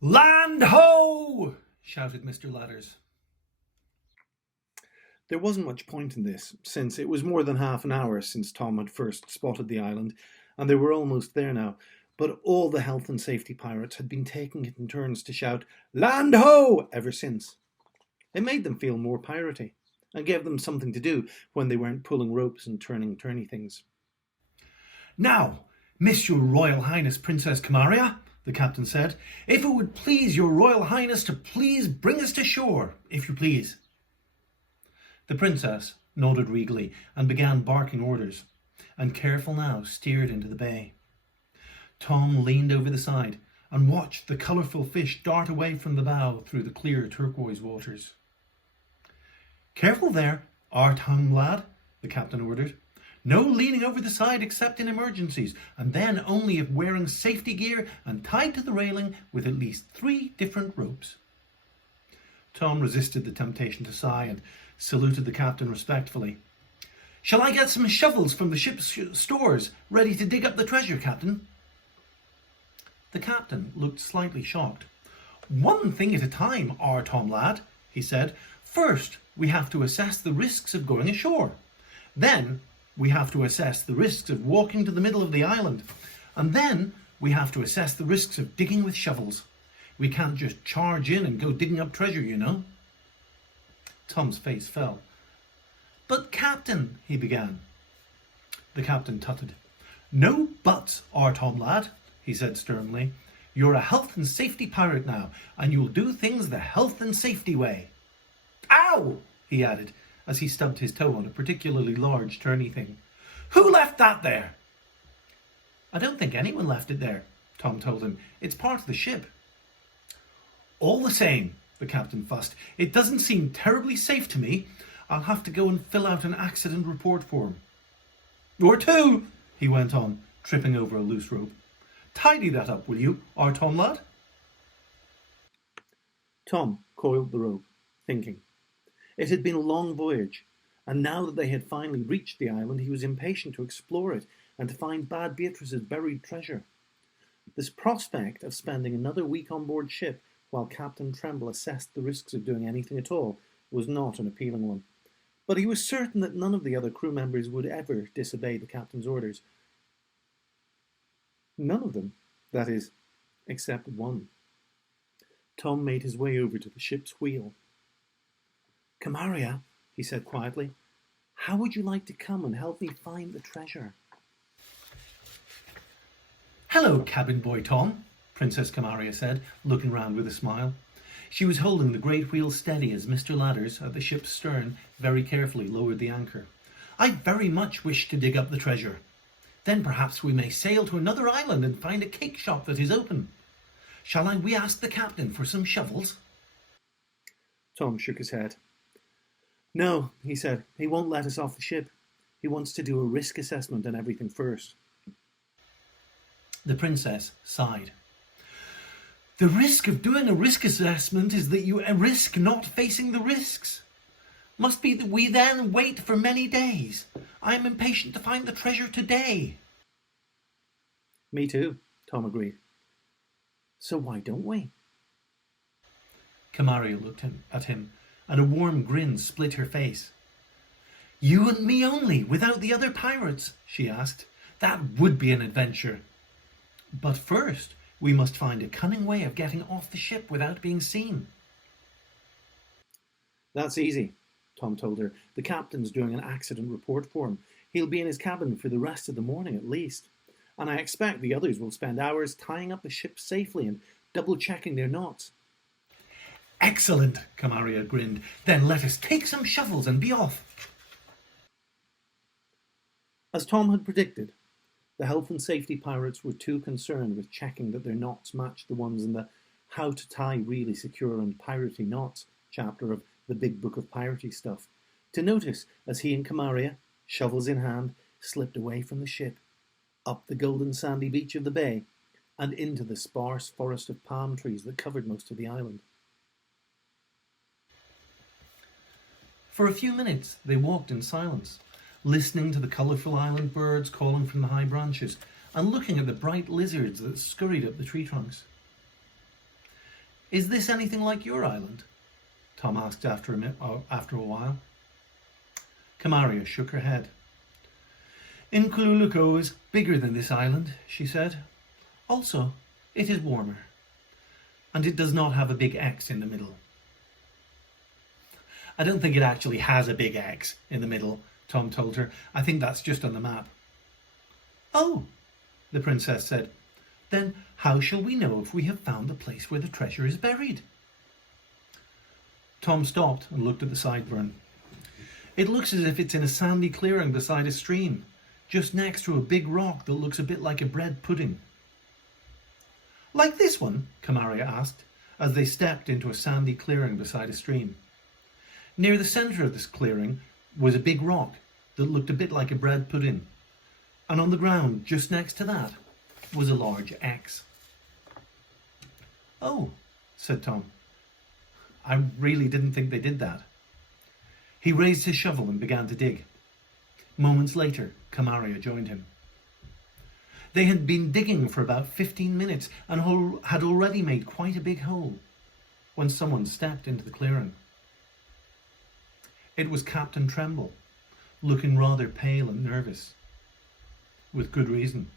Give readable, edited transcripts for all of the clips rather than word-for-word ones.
"Land ho!" shouted Mr. Ladders. There wasn't much point in this, since it was more than half an hour since Tom had first spotted the island, and they were almost there now. But all the health and safety pirates had been taking it in turns to shout, "Land ho!" ever since. It made them feel more piratey, and gave them something to do when they weren't pulling ropes and turning turny things. "Now, Miss Your Royal Highness Princess Camaria," the captain said, "if it would please Your Royal Highness to please bring us to shore, if you please." The princess nodded regally and began barking orders, and Careful Now steered into the bay. Tom leaned over the side and watched the colourful fish dart away from the bow through the clear turquoise waters. "Careful there, our tongue lad," the captain ordered. "No leaning over the side except in emergencies, and then only if wearing safety gear and tied to the railing with at least 3 different ropes." Tom resisted the temptation to sigh and saluted the captain respectfully. "Shall I get some shovels from the ship's stores ready to dig up the treasure, Captain?" The captain looked slightly shocked. "One thing at a time, our Tom lad," he said. "First, we have to assess the risks of going ashore. Then, we have to assess the risks of walking to the middle of the island. And then, we have to assess the risks of digging with shovels. We can't just charge in and go digging up treasure, you know." Tom's face fell. "But, Captain," he began. The captain tutted. "No buts, our Tom lad," he said sternly. "You're a health and safety pirate now, and you'll do things the health and safety way. Ow!" he added, as he stubbed his toe on a particularly large turny thing. "Who left that there?" "I don't think anyone left it there," Tom told him. "It's part of the ship." "All the same," the captain fussed, "it doesn't seem terribly safe to me. I'll have to go and fill out an accident report form." "Or 2, he went on, tripping over a loose rope. "Tidy that up, will you, our Tom lad?" Tom coiled the rope, thinking. It had been a long voyage, and now that they had finally reached the island, he was impatient to explore it and to find Bad Beatrice's buried treasure. This prospect of spending another week on board ship while Captain Tremble assessed the risks of doing anything at all was not an appealing one. But he was certain that none of the other crew members would ever disobey the captain's orders. None of them, that is, except one. Tom made his way over to the ship's wheel. "Camaria," he said quietly, "how would you like to come and help me find the treasure?" "Hello, cabin boy Tom," Princess Camaria said, looking round with a smile. She was holding the great wheel steady as Mr. Ladders, at the ship's stern, very carefully lowered the anchor. "I very much wish to dig up the treasure. Then perhaps we may sail to another island and find a cake shop that is open. Shall we ask the captain for some shovels?" Tom shook his head. "No," he said, "he won't let us off the ship. He wants to do a risk assessment and everything first." The princess sighed. "The risk of doing a risk assessment is that you risk not facing the risks. Must be that we then wait for many days. I am impatient to find the treasure today." "Me too," Tom agreed. "So why don't we?" Camaria looked at him, and a warm grin split her face. "You and me only, without the other pirates?" she asked. "That would be an adventure. But first, we must find a cunning way of getting off the ship without being seen." "That's easy," Tom told her. "The captain's doing an accident report form. He'll be in his cabin for the rest of the morning at least. And I expect the others will spend hours tying up the ship safely and double-checking their knots." "Excellent," Camaria grinned. "Then let us take some shovels and be off." As Tom had predicted, the health and safety pirates were too concerned with checking that their knots matched the ones in the How to Tie Really Secure and Piratey Knots chapter of the Big Book of Piratey Stuff to notice as he and Camaria, shovels in hand, slipped away from the ship, up the golden sandy beach of the bay, and into the sparse forest of palm trees that covered most of the island. For a few minutes they walked in silence, listening to the colourful island birds calling from the high branches and looking at the bright lizards that scurried up the tree trunks. Is this anything like your island? Tom asked after a while. Kamaria shook her head. Incluluco is bigger than this island, she said. Also, it is warmer. And it does not have a big X in the middle. I don't think it actually has a big X in the middle, Tom told her. I think that's just on the map. Oh, the princess said. Then how shall we know if we have found the place where the treasure is buried? Tom stopped and looked at the sideburn. It looks as if it's in a sandy clearing beside a stream, just next to a big rock that looks a bit like a bread pudding. Like this one? Kamaria asked, as they stepped into a sandy clearing beside a stream. Near the centre of this clearing was a big rock that looked a bit like a bread pudding, and on the ground just next to that was a large X. Oh, said Tom. I really didn't think they did that. He raised his shovel and began to dig. Moments later, Kamaria joined him. They had been digging for about 15 minutes and had already made quite a big hole when someone stepped into the clearing. It was Captain Tremble, looking rather pale and nervous, with good reason.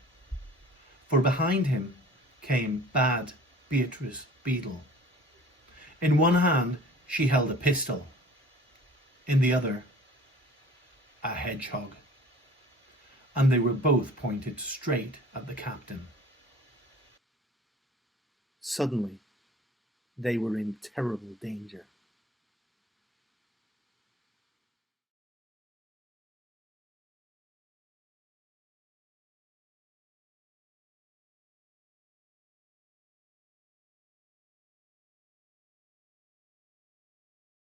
For behind him came Bad Beatrice Beadle. In one hand, she held a pistol. In the other, a hedgehog. And they were both pointed straight at the captain. Suddenly, they were in terrible danger.